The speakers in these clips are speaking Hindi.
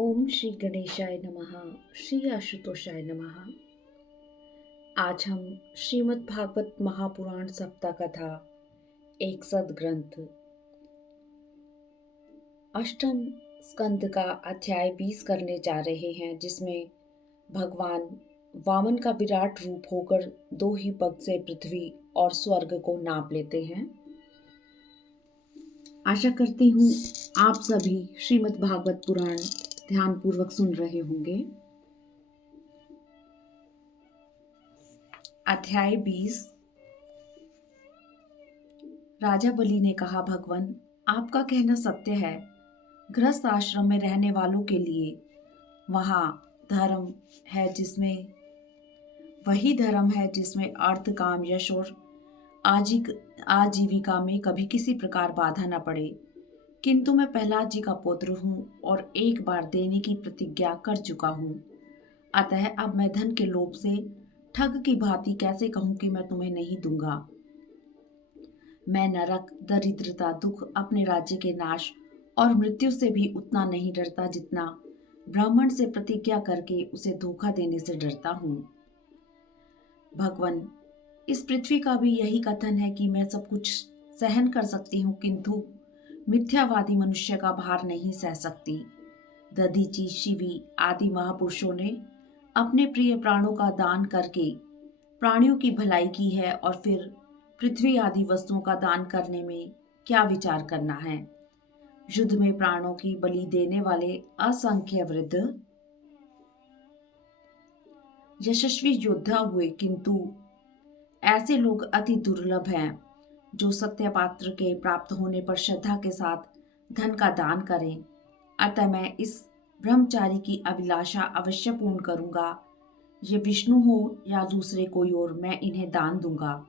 ओम श्री गणेशाय नमः। श्री आशुतोषाय नमः। आज हम श्रीमद् भागवत महापुराण सप्ताह कथा एक सदग्रंथ अष्टम स्कंद का अध्याय 20 करने जा रहे हैं, जिसमें भगवान वामन का विराट रूप होकर दो ही पग से पृथ्वी और स्वर्ग को नाप लेते हैं। आशा करती हूँ आप सभी श्रीमद् भागवत पुराण ध्यानपूर्वक सुन रहे होंगे। अध्याय 20। राजा बलि ने कहा, भगवान आपका कहना सत्य है। गृहस्थ आश्रम में रहने वालों के लिए वही धर्म है जिसमें अर्थ, काम, यश और आजीविका में कभी किसी प्रकार बाधा न पड़े। किंतु मैं प्रहलाद जी का पुत्र हूँ और एक बार देने की प्रतिज्ञा कर चुका हूँ। अतः अब मैं धन के लोभ से ठग की भांति कैसे कहूँ कि मैं तुम्हें नहीं दूंगा। मैं नरक, दरिद्रता, दुख, अपने राज्य के नाश और मृत्यु से भी उतना नहीं डरता जितना ब्राह्मण से प्रतिज्ञा करके उसे धोखा देने से डरता हूँ। भगवान, इस पृथ्वी का भी यही कथन है कि मैं सब कुछ सहन कर सकती हूँ, किंतु मिथ्यावादी मनुष्य का भार नहीं सह सकती। दधीची, शिवी आदि महापुरुषों ने अपने प्रिय प्राणों का दान करके प्राणियों की भलाई की है, और फिर पृथ्वी आदि वस्तुओं का दान करने में क्या विचार करना है। युद्ध में प्राणों की बलि देने वाले असंख्य वृद्ध यशस्वी योद्धा हुए, किंतु ऐसे लोग अति दुर्लभ हैं जो सत्य पात्र के प्राप्त होने पर श्रद्धा के साथ धन का दान करें। अतः मैं इस ब्रह्मचारी की अभिलाषा अवश्य पूर्ण करूंगा। ये विष्णु हो या दूसरे कोई और, मैं इन्हें दान दूंगा।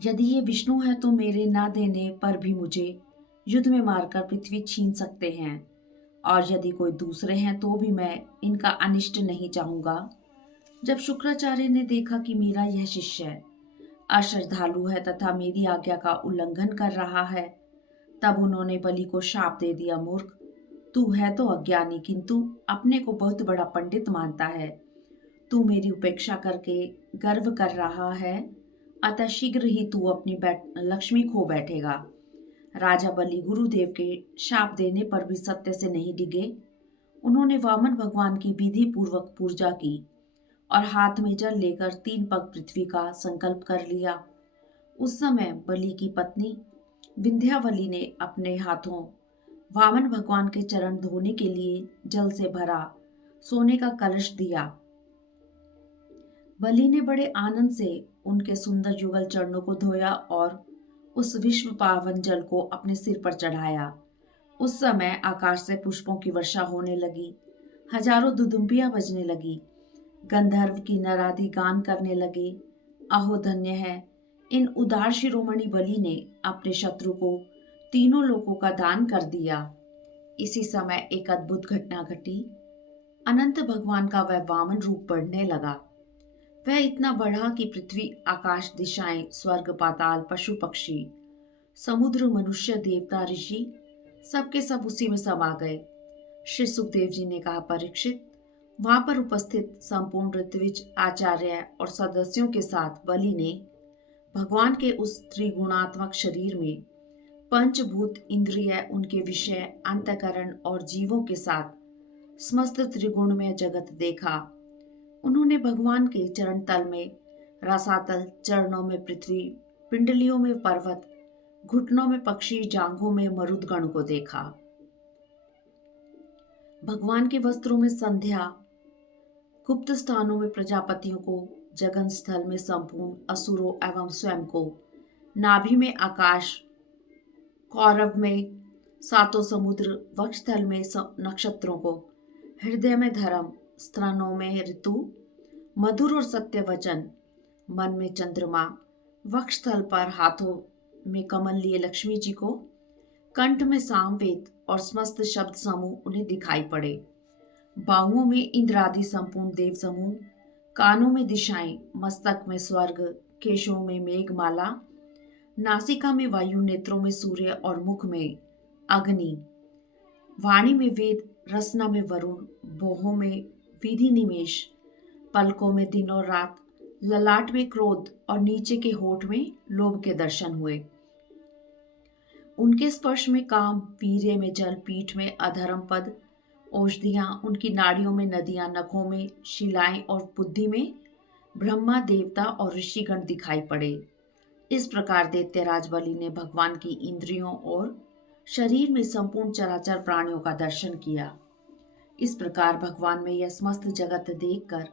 यदि ये विष्णु है तो मेरे न देने पर भी मुझे युद्ध में मारकर पृथ्वी छीन सकते हैं, और यदि कोई दूसरे हैं तो भी मैं इनका अनिष्ट नहीं चाहूंगा। जब शुक्राचार्य ने देखा कि मेरा यह शिष्य अश्रद्धालु है तथा मेरी आज्ञा का उल्लंघन कर रहा है, तब उन्होंने बलि को शाप दे दिया, मूर्ख, तू है तो अज्ञानी, किंतु अपने को बहुत बड़ा पंडित मानता है। तू मेरी उपेक्षा करके गर्व कर रहा है, अतः शीघ्र ही तू अपनी लक्ष्मी खो बैठेगा। राजा बलि गुरुदेव के शाप देने पर भी सत्य से नहीं डिगे। उन्होंने वामन भगवान की विधि पूर्वक पूजा की और हाथ में जल लेकर 3 पग पृथ्वी का संकल्प कर लिया। उस समय बलि की पत्नी विंध्यावली ने अपने हाथों वामन भगवान के चरण धोने के लिए जल से भरा सोने का कलश दिया। बलि ने बड़े आनंद से उनके सुंदर युगल चरणों को धोया और उस विश्व पावन जल को अपने सिर पर चढ़ाया। उस समय आकाश से पुष्पों की वर्षा होने लगी, हजारों दुदुम्बियां बजने लगी, गंधर्व की नरादि गान करने लगे। अहो धन्य है इन उदार शिरोमणि बलि ने अपने शत्रु को तीनों लोकों का दान कर दिया। इसी समय एक अद्भुत घटना घटी। अनंत भगवान का वह वामन रूप बढ़ने लगा। वह इतना बढ़ा कि पृथ्वी, आकाश, दिशाएं, स्वर्ग, पाताल, पशु पक्षी, समुद्र, मनुष्य, देवता, ऋषि सबके सब उसी में समा गए। श्री सुखदेव जी ने कहा, परीक्षित, वहां पर उपस्थित संपूर्ण ऋत्विज, आचार्य और सदस्यों के साथ बलि ने भगवान के उस त्रिगुणात्मक शरीर में पंचभूत, इंद्रिय, उनके विषय, अंतकरण और जीवों के साथ समस्त त्रिगुणमय जगत देखा। उन्होंने भगवान के चरण तल में रसातल, चरणों में पृथ्वी, पिंडलियों में पर्वत, घुटनों में पक्षी, जांघों में मरुदगण को देखा। भगवान के वस्त्रों में संध्या, गुप्त स्थानों में प्रजापतियों को, जगन स्थल में संपूर्ण असुरों एवं स्वयं को, नाभि में आकाश, कौरव में सातों समुद्र, वक्षस्थल में नक्षत्रों को, हृदय में धर्म, स्तनों में ऋतु, मधुर और सत्य वचन, मन में चंद्रमा, वक्षस्थल पर हाथों में कमल लिए लक्ष्मी जी को, कंठ में सामवेद और समस्त शब्द समूह उन्हें दिखाई पड़े। बाहुओं में इंद्रादि संपूर्ण देव समूह, कानों में दिशाएं, मस्तक में स्वर्ग, केशों में मेघमाला, नासिका में वायु, नेत्रों में सूर्य और मुख में अग्नि, वाणी में वेद, रसना में वरुण, बोहों में विधि निमेश, पलकों में दिन और रात, ललाट में क्रोध और नीचे के होठ में लोभ के दर्शन हुए। उनके स्पर्श में काम, वीर्य में जल, पीठ में अधर्म पद, औषधियां, उनकी नाड़ियों में नदियां, नखों में शिलाएं और बुद्धि में ब्रह्मा, देवता और ऋषिगण दिखाई पड़े। इस प्रकार दैत्यराज बलि ने भगवान की इंद्रियों और शरीर में संपूर्ण चराचर प्राणियों का दर्शन किया। इस प्रकार भगवान में यह समस्त जगत देखकर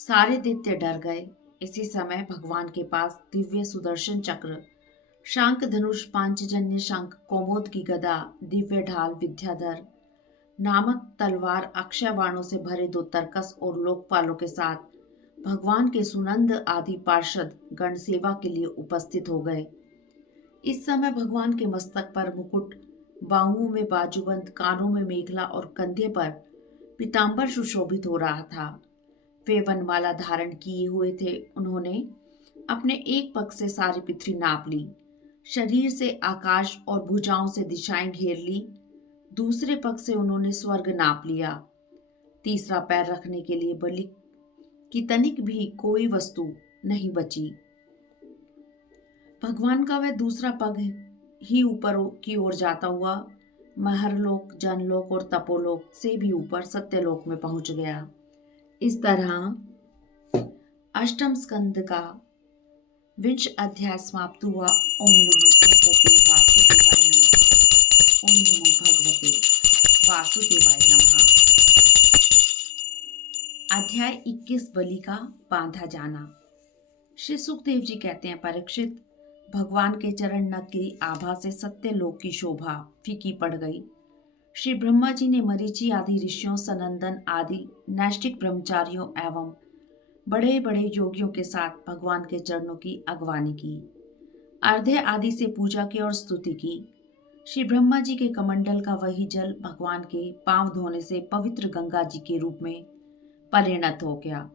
सारे दैत्य डर गए। इसी समय भगवान के पास दिव्य सुदर्शन चक्र, शांक धनुष, पांचजन्य शंख, कोमोद की गदा, दिव्य ढाल, विद्याधर नामक तलवार, अक्षय बाणों से भरे दो तरकस और लोकपालों के साथ भगवान के सुनंद आदि पार्षद गण सेवा के लिए उपस्थित हो गए। इस समय भगवान के मस्तक पर मुकुट, बाहुओं में बाजूबंद, कानों में मेखला और कंधे पर पीतांबर सुशोभित हो रहा था। वे वनमाला धारण किए हुए थे। उन्होंने अपने एक पग से सारी पृथ्वी नाप ली, शरीर से आकाश और भुजाओं से दिशाएं घेर ली। दूसरे पग से उन्होंने स्वर्ग नाप लिया। तीसरा पैर रखने के लिए बलि की तनिक भी कोई वस्तु नहीं बची। भगवान का वह दूसरा पग ही ऊपर की ओर जाता हुआ महरलोक, जनलोक और तपोलोक से भी ऊपर सत्यलोक में पहुंच गया। इस तरह अष्टम स्कंद का 20 अध्याय समाप्त हुआ। ओम नमो भगवते वासुदेवाय नमः। ओम नमो भगवते वासुदेवाय नमः। अध्याय 21, बलि का बांधा जाना। श्री सुखदेव जी कहते हैं, परीक्षित, भगवान के चरण नख की आभा से सत्यलोक की शोभा फीकी पड़ गई। श्री ब्रह्मा जी ने मरीचि आदि ऋषियों, सनंदन आदि नैष्ठिक ब्रह्मचारियों एवं बड़े बड़े योगियों के साथ भगवान के चरणों की अगवानी की, अर्घ्य आदि से पूजा की और स्तुति की। श्री ब्रह्मा जी के कमंडल का वही जल भगवान के पांव धोने से पवित्र गंगा जी के रूप में परिणत हो गया,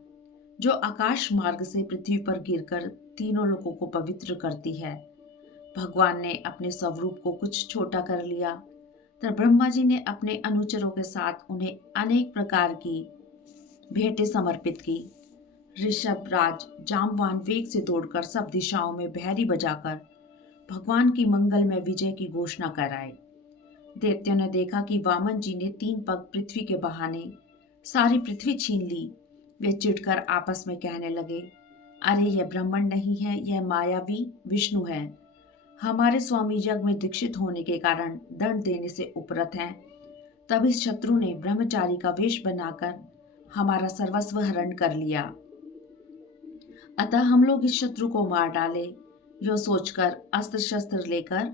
जो आकाश मार्ग से पृथ्वी पर गिरकर तीनों लोगों को पवित्र करती है। भगवान ने अपने स्वरूप को कुछ छोटा कर लिया, तब ब्रह्मा जी ने अपने अनुचरों के साथ उन्हें अनेक प्रकार की भेंटें समर्पित की। ऋषभ राज जामवान वेग से दौड़कर सब दिशाओं में भैरी बजाकर भगवान की मंगल में विजय की घोषणा कराए। दैत्यों ने देखा कि वामन जी ने 3 पग पृथ्वी के बहाने सारी पृथ्वी छीन ली। वे चिढ़कर आपस में कहने लगे, अरे यह ब्राह्मण नहीं है, यह मायावी विष्णु है। हमारे स्वामी यज्ञ में दीक्षित होने के कारण दंड देने से उपरत हैं। तब इस शत्रु ने ब्रह्मचारी का वेश बनाकर हमारा सर्वस्व हरण कर लिया। अतः हम लोग इस शत्रु को मार डाले। यह सोचकर अस्त्र शस्त्र लेकर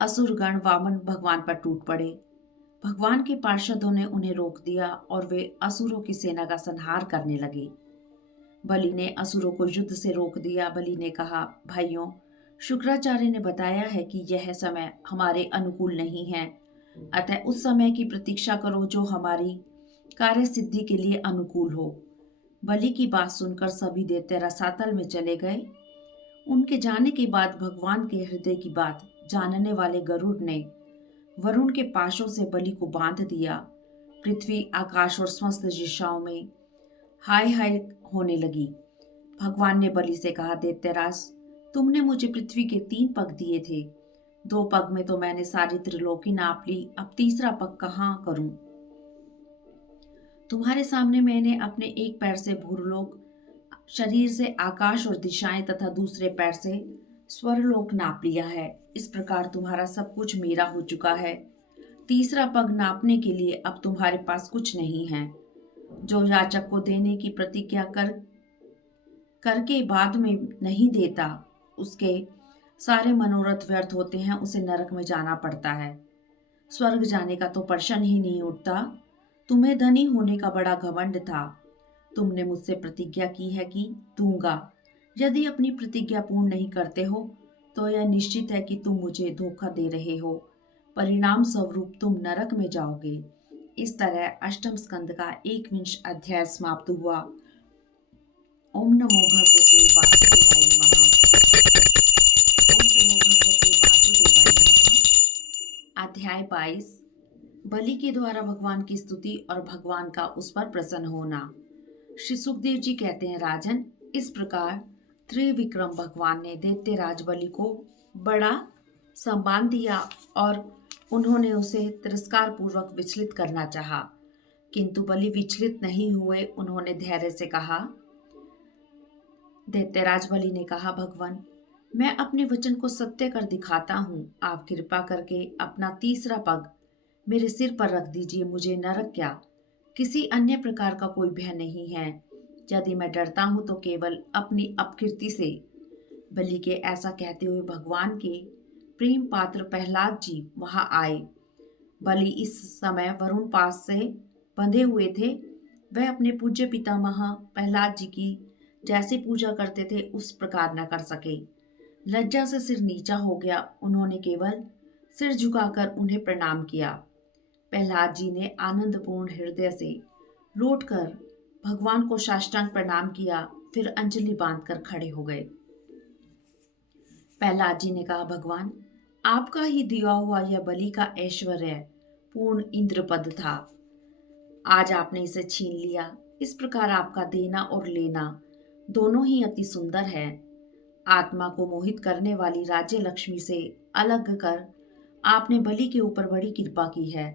असुरगण वामन भगवान पर टूट पड़े। भगवान के पार्षदों ने उन्हें रोक दिया और वे असुरों की सेना का संहार करने लगे। बलि ने असुरों को युद्ध से रोक दिया। बलि ने कहा, भाइयों, शुक्राचार्य ने बताया है कि यह समय हमारे अनुकूल नहीं है, अतः उस समय की प्रतीक्षा करो जो हमारी कार्य सिद्धि के लिए अनुकूल हो। बलि की बात सुनकर सभी दैत्य रसातल में चले गए। उनके जाने के बाद भगवान के हृदय की बात जानने वाले गरुड़ ने वरुण के पाशों से बलि को बांध दिया। पृथ्वी, आकाश और समस्त दिशाओं में हाय हाय होने लगी। भगवान ने बलि से कहा, दैत्यराज, तुमने मुझे पृथ्वी के 3 पग दिए थे। 2 पग में तो मैंने सारी त्रिलोकी नाप ली, अब तीसरा पग कहाँ करूं? तुम्हारे सामने मैंने अपने एक पैर से भूलोक, शरीर से आकाश और दिशाएं तथा दूसरे पैर से स्वरलोक नाप लिया है। इस प्रकार तुम्हारा सब कुछ मेरा हो चुका है। तीसरा पग नापने के लिए अब तुम्हारे पास कुछ नहीं है। जो याचक को देने की प्रतिज्ञा करके बाद में नहीं देता, उसके सारे मनोरथ व्यर्थ होते हैं, उसे नरक में जाना पड़ता है। स्वर्ग जाने का तो प्रश्न ही नहीं उठता। तुम्हें धनी होने का बड़ा घमंड था। तुमने मुझसे प्रतिज्ञा की है कि दूंगा। यदि अपनी प्रतिज्ञा पूर्ण नहीं करते हो तो यह निश्चित है कि तुम मुझे धोखा दे रहे हो। परिणाम स्वरूप तुम नरक में जाओगे। इस तरह अष्टम स्कंद का 21 अध्याय समाप्त हुआ। ओम नमो भगवते वासुदेवाय नमः। ओम नमो भगवते वासुदेवाय नमः। अध्याय 22, बलि के द्वारा भगवान की स्तुति और भगवान का उस पर प्रसन्न होना। श्री सुखदेव जी कहते हैं, राजन, इस प्रकार त्रिविक्रम भगवान ने दैत्यराज बलि को बड़ा सम्मान दिया और उन्होंने उसे तिरस्कार पूर्वक विचलित करना चाहा, किंतु बलि विचलित नहीं हुए। उन्होंने धैर्य से कहा, दैत्यराज बलि ने कहा, भगवान, मैं अपने वचन को सत्य कर दिखाता हूँ। आप कृपा करके अपना तीसरा पग मेरे सिर पर रख दीजिए। मुझे नरक क्या, किसी अन्य प्रकार का कोई भय नहीं है। यदि मैं डरता हूँ तो केवल अपनी अपकीर्ति से। बलि के ऐसा कहते हुए भगवान के प्रेम पात्र प्रहलाद जी वहां आए। बलि इस समय वरुण पास से बंधे हुए थे। वह अपने पूज्य पितामह प्रहलाद जी की जैसे पूजा करते थे उस प्रकार न कर सके। लज्जा से सिर नीचा हो गया। उन्होंने केवल सिर झुकाकर उन्हें प्रणाम किया। प्रहलाद जी ने आनंदपूर्ण हृदय से लौटकर भगवान को साष्टांग प्रणाम किया, फिर अंजलि बांधकर खड़े हो गए। प्रहलाद जी ने कहा, भगवान, आपका ही दिया हुआ यह बलि का ऐश्वर्य पूर्ण इंद्रपद था। आज आपने इसे छीन लिया। इस प्रकार आपका देना और लेना दोनों ही अति सुंदर है। आत्मा को मोहित करने वाली राज्य लक्ष्मी से अलग कर आपने बलि के ऊपर बड़ी कृपा की है।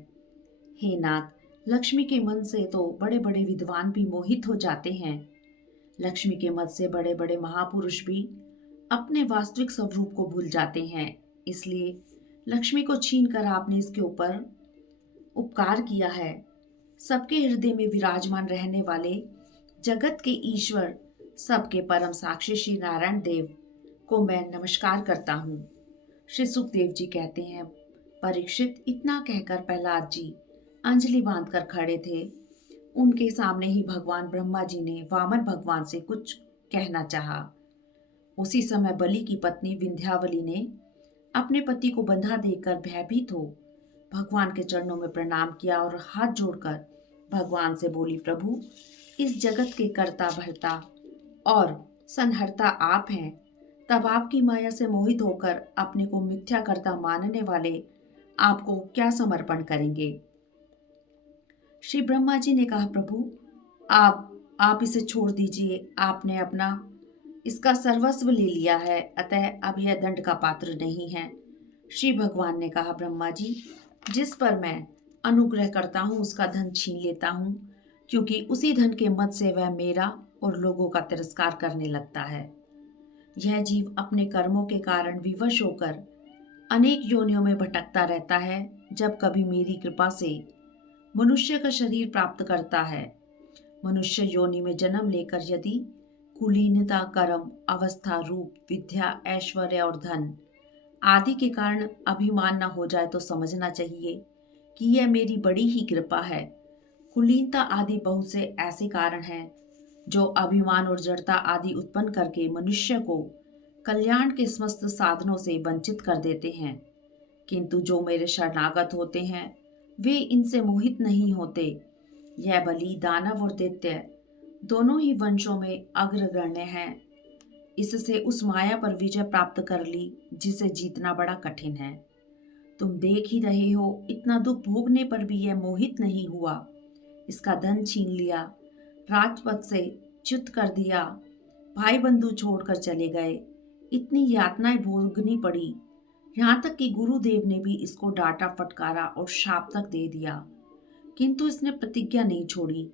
हे नाथ, लक्ष्मी के मन से तो बड़े बड़े विद्वान भी मोहित हो जाते हैं। लक्ष्मी के मत से बड़े बड़े महापुरुष भी अपने वास्तविक स्वरूप को भूल जाते हैं। इसलिए लक्ष्मी को छीन कर आपने इसके ऊपर उपकार किया है। सबके हृदय में विराजमान रहने वाले जगत के ईश्वर, सबके परम साक्षी श्री नारायण देव को मैं नमस्कार करता हूँ। श्री सुखदेव जी कहते हैं, परीक्षित, इतना कहकर प्रहलाद जी अंजलि बांधकर खड़े थे। उनके सामने ही भगवान ब्रह्मा जी ने वामन भगवान से कुछ कहना चाहा। उसी समय बलि की पत्नी विंध्यावली ने अपने पति को बंधा देखकर भयभीत हो भगवान के चरणों में प्रणाम किया और हाथ जोड़कर भगवान से बोली, प्रभु, इस जगत के कर्ता भरता और संहर्ता आप हैं। तब आपकी माया से मोहित होकर अपने को मिथ्या कर्ता मानने वाले आपको क्या समर्पण करेंगे। श्री ब्रह्मा जी ने कहा, प्रभु, आप इसे छोड़ दीजिए। आपने अपना इसका सर्वस्व ले लिया है, अतः अब यह दंड का पात्र नहीं है। श्री भगवान ने कहा, ब्रह्मा जी, जिस पर मैं अनुग्रह करता हूँ उसका धन छीन लेता हूँ, क्योंकि उसी धन के मद से वह मेरा और लोगों का तिरस्कार करने लगता है। यह जीव अपने कर्मों के कारण विवश होकर अनेक योनियों में भटकता रहता है। जब कभी मेरी कृपा से मनुष्य का शरीर प्राप्त करता है, मनुष्य योनि में जन्म लेकर यदि कुलीनता, कर्म, अवस्था, रूप, विद्या, ऐश्वर्य और धन आदि के कारण अभिमान न हो जाए तो समझना चाहिए कि यह मेरी बड़ी ही कृपा है। कुलीनता आदि बहुत से ऐसे कारण हैं जो अभिमान और जड़ता आदि उत्पन्न करके मनुष्य को कल्याण के समस्त साधनों से वंचित कर देते हैं, किंतु जो मेरे शरणागत होते हैं वे इनसे मोहित नहीं होते। यह बलि दानव और दैत्य दोनों ही वंशों में अग्रगण्य है। इससे उस माया पर विजय प्राप्त कर ली जिसे जीतना बड़ा कठिन है। तुम देख ही रहे हो, इतना दुख भोगने पर भी यह मोहित नहीं हुआ। इसका धन छीन लिया, राजपद से च्युत कर दिया, भाई बंधु छोड़कर चले गए, इतनी यातनाएं भोगनी पड़ी। यहाँ तक कि गुरुदेव ने भी इसको डांटा, फटकारा और शाप तक दे दिया, किंतु इसने प्रतिज्ञा नहीं छोड़ी।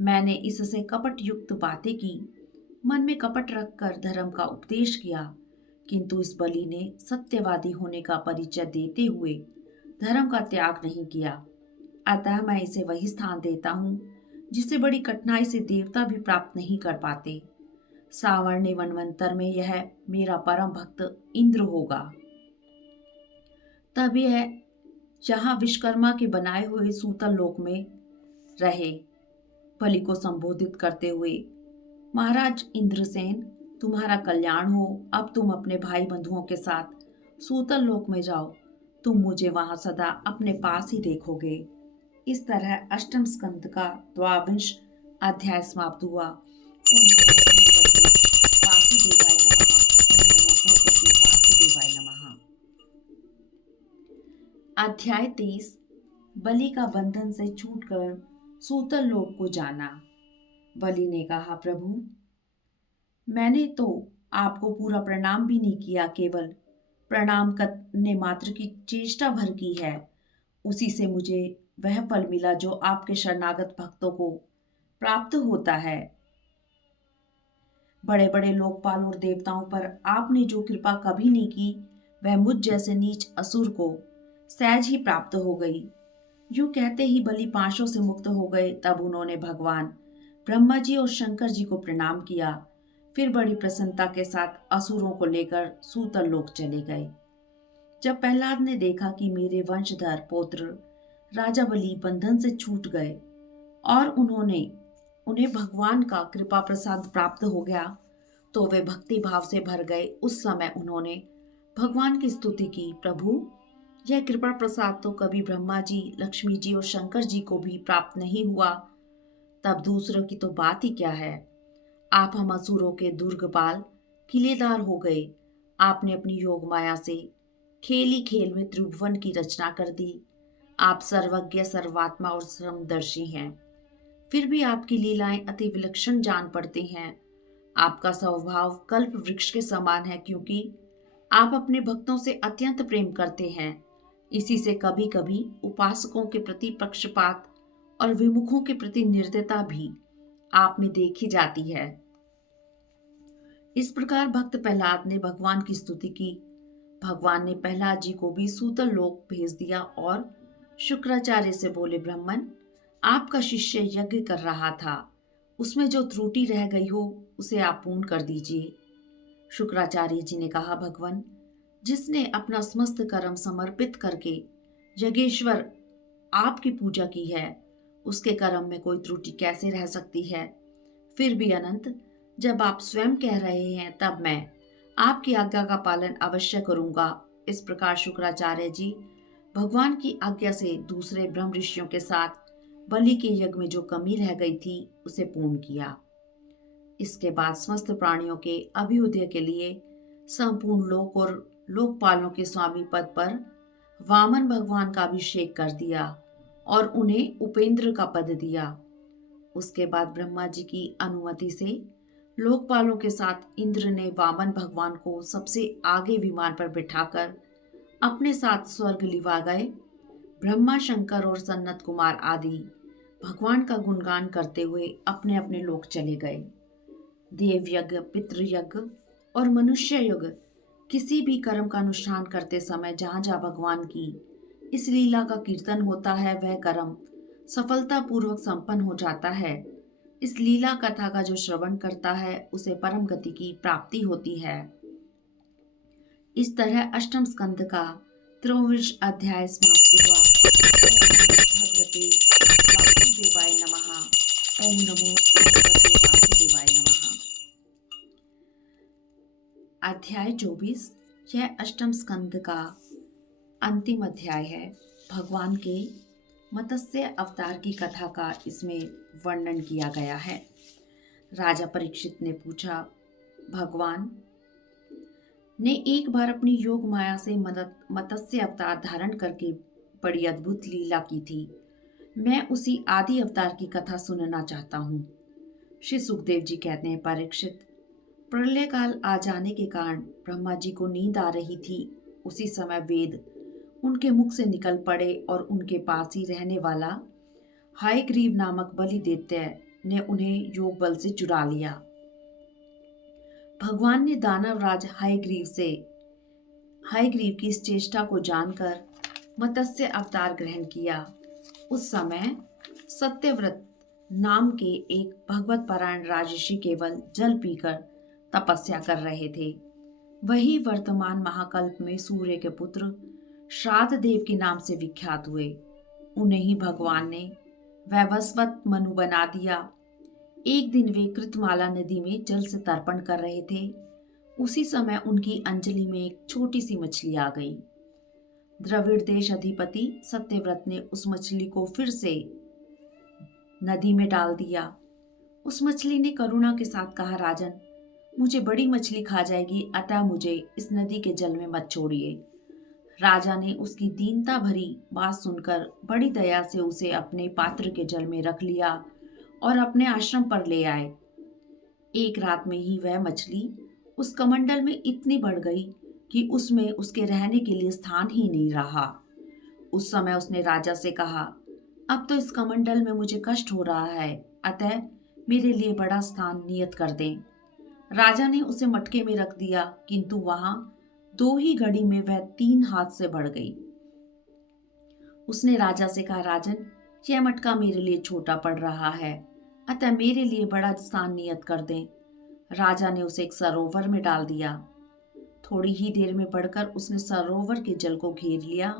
मैंने इससे कपट युक्त बातें की, मन में कपट रखकर धर्म का उपदेश किया, किंतु इस बलि ने सत्यवादी होने का परिचय देते हुए धर्म का त्याग नहीं किया। अतः मैं इसे वही स्थान देता हूँ जिसे बड़ी कठिनाई से देवता भी प्राप्त नहीं कर पाते। सावर्णी वनवंतर में यह मेरा परम भक्त इंद्र होगा। तब यह यहाँ विश्वकर्मा के बनाए हुए सूतल लोक में रहे। बलि को संबोधित करते हुए, महाराज इंद्रसेन, तुम्हारा कल्याण हो। अब तुम अपने भाई बंधुओं के साथ सूतल लोक में जाओ। तुम मुझे वहां सदा अपने पास ही देखोगे। इस तरह अष्टम स्कंद का 22वां अध्याय समाप्त हुआ। ओम नमो भगवते वासुदेवाय नमः। ओम नमो भगवते वासुदेवाय नमः। अध्याय 23, बलि का बंधन से छूटकर सूतल लोक को जाना। बलि ने कहा, प्रभु, मैंने तो आपको पूरा प्रणाम भी नहीं किया, केवल प्रणाम करने मात्र की चेष्टा भर की है। उसी से मुझे वह फल मिला जो आपके शरणागत भक्तों को प्राप्त होता है। बड़े बड़े लोकपाल और देवताओं पर आपने जो कृपा कभी नहीं की, वह मुझ जैसे नीच असुर को सहज ही प्राप्त हो गई। यूं कहते ही बलि पाशों से मुक्त हो गए। तब उन्होंने भगवान ब्रह्मा जी और शंकर जी को प्रणाम किया। फिर बड़ी प्रसन्नता के साथ असुरों को लेकर सूतल लोक चले गए। जब प्रहलाद ने देखा कि मेरे वंशधर पौत्र राजा बलि बंधन से छूट गए और उन्हें भगवान का कृपा प्रसाद प्राप्त हो गया, तो वे भक्ति भाव से भर गए। उस समय उन्होंने भगवान की स्तुति की, प्रभु, यह कृपा प्रसाद तो कभी ब्रह्मा जी, लक्ष्मी जी और शंकर जी को भी प्राप्त नहीं हुआ, तब दूसरों की तो बात ही क्या है। आप हम असुरों के दुर्गपाल किलेदार हो गए। आपने अपनी योग माया से खेल ही खेल में त्रिभुवन की रचना कर दी। आप सर्वज्ञ, सर्वात्मा और समदर्शी हैं। फिर भी आपकी लीलाएं अति विलक्षण जान पड़ती हैं। आपका स्वभाव कल्प वृक्ष के समान है, क्योंकि आप अपने भक्तों से अत्यंत प्रेम करते हैं। इसी से कभी कभी उपासकों के प्रति पक्षपात और विमुखों के प्रति निर्दयता भी आप में देखी जाती है। इस प्रकार भक्त प्रहलाद ने भगवान की स्तुति की। भगवान ने प्रहलाद जी को भी सूतल लोक भेज दिया और शुक्राचार्य से बोले, ब्राह्मण, आपका शिष्य यज्ञ कर रहा था, उसमें जो त्रुटि रह गई हो उसे आप पूर्ण कर दीजिए। शुक्राचार्य जी ने कहा, भगवान, जिसने अपना समस्त कर्म समर्पित करके यज्ञेश्वर आपकी पूजा की है, उसके कर्म में कोई त्रुटि कैसे रह सकती है। फिर भी अनंत, जब आप स्वयं कह रहे हैं, तब मैं आपकी आज्ञा का पालन अवश्य करूंगा। इस प्रकार शुक्राचार्य जी भगवान की आज्ञा से दूसरे ब्रह्म ऋषियों के साथ बलि के यज्ञ में जो कमी रह गई थी उसे पूर्ण किया। इसके बाद समस्त प्राणियों के अभ्युदय के लिए संपूर्ण लोक और लोकपालों के स्वामी पद पर वामन भगवान का अभिषेक कर दिया और उन्हें उपेंद्र का पद दिया। उसके बाद ब्रह्मा जी की अनुमति से लोकपालों के साथ इंद्र ने वामन भगवान को सबसे आगे विमान पर बिठाकर अपने साथ स्वर्ग लिवा गए। ब्रह्मा, शंकर और सन्नत कुमार आदि भगवान का गुणगान करते हुए अपने अपने लोक चले गए। देव यज्ञ, पितृ यज्ञ और मनुष्य यज्ञ, किसी भी कर्म का अनुष्ठान करते समय जहाँ जहाँ भगवान की इस लीला का कीर्तन होता है, वह कर्म सफलता पूर्वक संपन्न हो जाता है। इस लीला कथा का जो श्रवण करता है उसे परम गति की प्राप्ति होती है। इस तरह अष्टम स्कंद का 23वां अध्याय समाप्त हुआ। ओम भगवते वासुदेवाय नमः। ओम नमो भगवते वासुदेवाय नमः। अध्याय 24, यह अष्टम स्कंद का अंतिम अध्याय है। भगवान के मत्स्य अवतार की कथा का इसमें वर्णन किया गया है। राजा परीक्षित ने पूछा, भगवान ने एक बार अपनी योग माया से मत्स्य अवतार धारण करके बड़ी अद्भुत लीला की थी। मैं उसी आदि अवतार की कथा सुनना चाहता हूँ। श्री सुखदेव जी कहते हैं, परीक्षित, प्रलय काल आ जाने के कारण ब्रह्मा जी को नींद आ रही थी। उसी समय वेद उनके मुख से निकल पड़े और उनके पास ही रहने वाला हायग्रीव नामक बलि दैत्य ने उन्हें योग बल से चुरा लिया। भगवान ने दानवराज हायग्रीव की इस चेष्टा को जानकर मत्स्य अवतार ग्रहण किया। उस समय सत्यव्रत नाम के एक भगवत पारायण राजर्षि केवल जल पीकर तपस्या कर रहे थे। वही वर्तमान महाकल्प में सूर्य के पुत्र श्राद्ध देव के नाम से विख्यात हुए। उन्हें ही भगवान ने वैवस्वत मनु बना दिया। एक दिन वे कृतमाला नदी में जल से तर्पण कर रहे थे। उसी समय उनकी अंजलि में एक छोटी सी मछली आ गई। द्रविड़ देश अधिपति सत्यव्रत ने उस मछली को फिर से नदी में डाल दिया। उस मछली ने करुणा के साथ कहा, राजन, मुझे बड़ी मछली खा जाएगी, अतः मुझे इस नदी के जल में मत छोड़िए। राजा ने उसकी दीनता भरी बात सुनकर बड़ी दया से उसे अपने पात्र के जल में रख लिया और अपने आश्रम पर ले आए। एक रात में ही वह मछली उस कमंडल में इतनी बढ़ गई कि उसमें उसके रहने के लिए स्थान ही नहीं रहा। उस समय उसने राजा से कहा, अब तो इस कमंडल में मुझे कष्ट हो रहा है, अतः मेरे लिए बड़ा स्थान नियत कर दें। राजा ने उसे मटके में रख दिया, किंतु वहां 2 ही घड़ी में वह 3 हाथ से बढ़ गई। उसने राजा से कहा, राजन, यह मटका मेरे लिए छोटा पड़ रहा है, अतः मेरे लिए बड़ा स्थान नियत कर दें। राजा ने उसे एक सरोवर में डाल दिया। थोड़ी ही देर में बढ़कर उसने सरोवर के जल को घेर लिया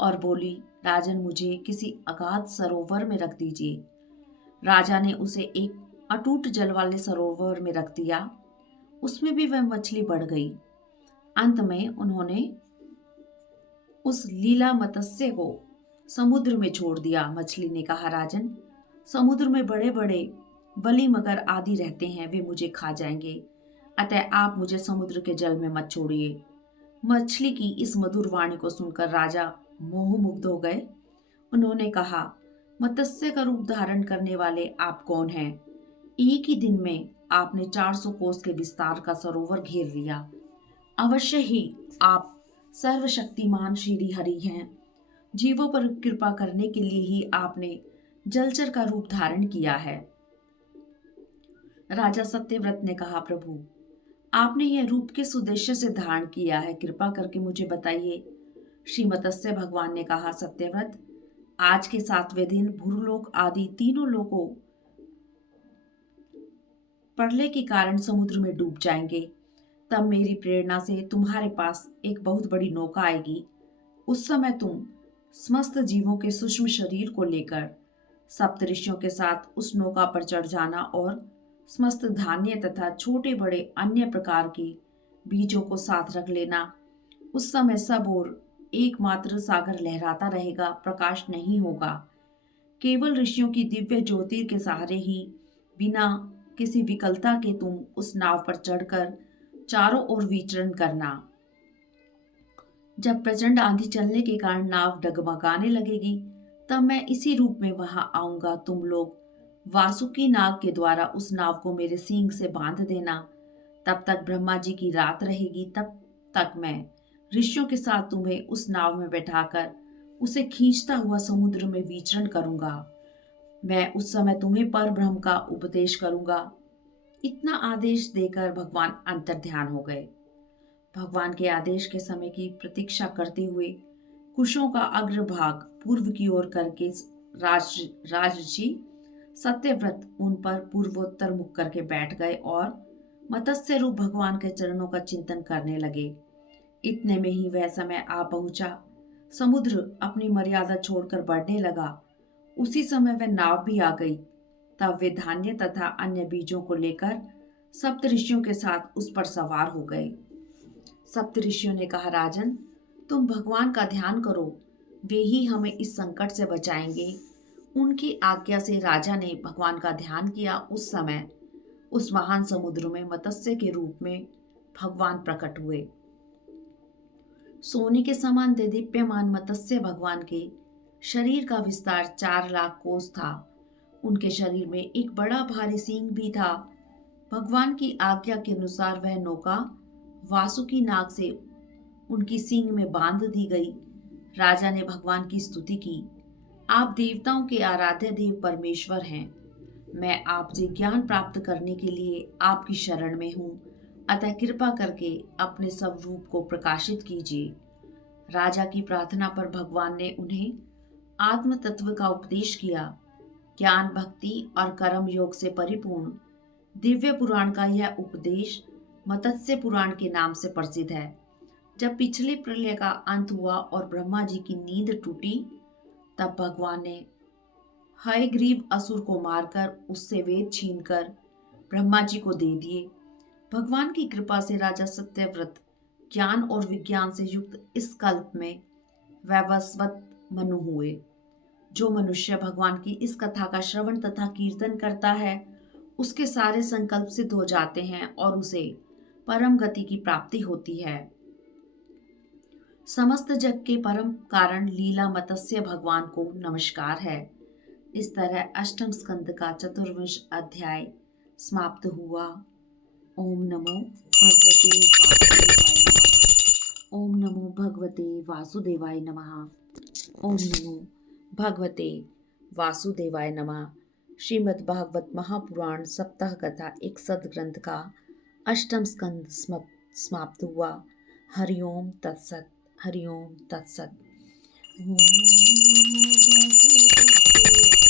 और बोली, राजन, मुझे किसी अगाध सरोवर में रख दीजिए। राजा ने उसे एक अटूट जल वाले सरोवर में रख दिया। उसमें भी वह मछली बढ़ गई। अंत में उन्होंने उस लीला मत्स्य को समुद्र में छोड़ दिया। मछली ने कहा, राजन, समुद्र में बड़े बड़े बलि मगर आदि रहते हैं, वे मुझे खा जाएंगे, अतः आप मुझे समुद्र के जल में मत छोड़िए। मछली की इस मधुर वाणी को सुनकर राजा मोहमुग्ध हो गए। उन्होंने कहा, मत्स्य का रूप धारण करने वाले आप कौन हैं? एक ही दिन में आपने 400 कोस के विस्तार का सरोवर घेर लिया। अवश्य ही आप सर्वशक्तिमान श्री हरि हैं। जीवों पर कृपा करने के लिए ही आपने जलचर का रूप धारण किया है। राजा सत्यव्रत ने कहा, प्रभु, आपने यह रूप किस उद्देश्य से धारण किया है, कृपा करके मुझे बताइए। श्री मत्स्य भगवान ने कहा, सत्यव्रत, आज के 7वें दिन भूलोक आदि तीनों लोगों प्रलय के कारण समुद्र में डूब जाएंगे। तब मेरी प्रेरणा से तुम्हारे पास एक बहुत बड़ी नौका आएगी। उस समय तुम समस्त जीवों के सूक्ष्म शरीर को लेकर सप्तऋषियों के साथ उस नौका पर चढ़ जाना और समस्त धान्य तथा छोटे बड़े अन्य प्रकार के बीजों को साथ रख लेना। उस समय सब ओर एकमात्र सागर लहराता रहेगा, प्रकाश नहीं होगा। केवल ऋषियों की दिव्य ज्योति के सहारे ही बिना किसी विकलता के तुम उस नाव पर चढ़कर चारों ओर विचरण करना। जब प्रचंड आंधी चलने के कारण नाव डगमगाने लगेगी, तब मैं इसी रूप में वहां आऊंगा। तुम लोग वासुकी नाग के द्वारा उस नाव को मेरे सींग से बांध देना। तब तक ब्रह्मा जी की रात रहेगी। तब तक मैं ऋषियों के साथ तुम्हें उस नाव में बैठाकर उसे खींचता हुआ समुद्र में विचरण करूंगा। मैं उस समय तुम्हें पर ब्रह्म का उपदेश करूंगा। इतना आदेश देकर भगवान अंतर्ध्यान हो गए। भगवान के आदेश के समय की प्रतीक्षा करते हुए कुशों का अग्रभाग पूर्व की ओर करके राजर्षि सत्यव्रत उन पर पूर्वोत्तर मुख करके बैठ गए और मत्स्य रूप भगवान के चरणों का चिंतन करने लगे। इतने में ही वह समय आ पहुंचा। समुद्र अपनी मर्यादा छोड़कर बढ़ने लगा। उसी समय वह नाव भी आ गई। तब वे धान्य तथा अन्य बीजों को लेकर सप्तऋषियों के साथ उस पर सवार हो गए। सप्तऋषियों ने कहा, राजन, तुम भगवान का ध्यान करो, वे ही हमें इस संकट से बचाएंगे। उनकी आज्ञा से राजा ने भगवान का ध्यान किया। उस समय उस महान समुद्र में मत्स्य के रूप में भगवान प्रकट हुए। सोने के समान देदीप्यमान मत्स्य भगवान के शरीर का विस्तार 4 लाख कोस था। उनके शरीर में एक बड़ा भारी सींग भी था। भगवान की आज्ञा के अनुसार वह नौका वासुकी नाग से उनकी सींग में बांध दी गई। राजा ने भगवान की स्तुति की। आप देवताओं के आराध्य देव परमेश्वर हैं। मैं आपसे ज्ञान प्राप्त करने के लिए आपकी शरण में हूँ, अतः कृपा करके अपने स्वरूप को प्रकाशित कीजिए। राजा की प्रार्थना पर भगवान ने उन्हें आत्म तत्व का उपदेश किया। ज्ञान, भक्ति और कर्म योग से परिपूर्ण दिव्य पुराण का यह उपदेश मत्स्य पुराण के नाम से प्रसिद्ध है। जब पिछले प्रलय का अंत हुआ और ब्रह्मा जी की नींद टूटी, तब भगवान ने हयग्रीव असुर को मारकर उससे वेद छीनकर ब्रह्मा जी को दे दिए। भगवान की कृपा से राजा सत्यव्रत ज्ञान और विज्ञान से युक्त इस कल्प में वैवस्वत मनु हुए। जो मनुष्य भगवान की इस कथा का श्रवण तथा कीर्तन करता है, उसके सारे संकल्प सिद्ध हो जाते हैं और उसे परम गति की प्राप्ति होती है। समस्त जग के परम कारण लीला मत्स्य भगवान को नमस्कार है। इस तरह अष्टम स्कंद का चतुर्विंश अध्याय समाप्त हुआ। ओम नमो भगवते वासुदेवाय नमः। ओम नमो भगवते वासुदेवाय नमः। ओम नमो भगवते वासुदेवाय नमः। श्रीमद् भागवत महापुराण सप्ताह कथा एक सदग्रंथ का अष्टम स्कंद समाप्त हुआ। हरिओम तत्सत। हरिओम तत्सत। ओम नमो भगवते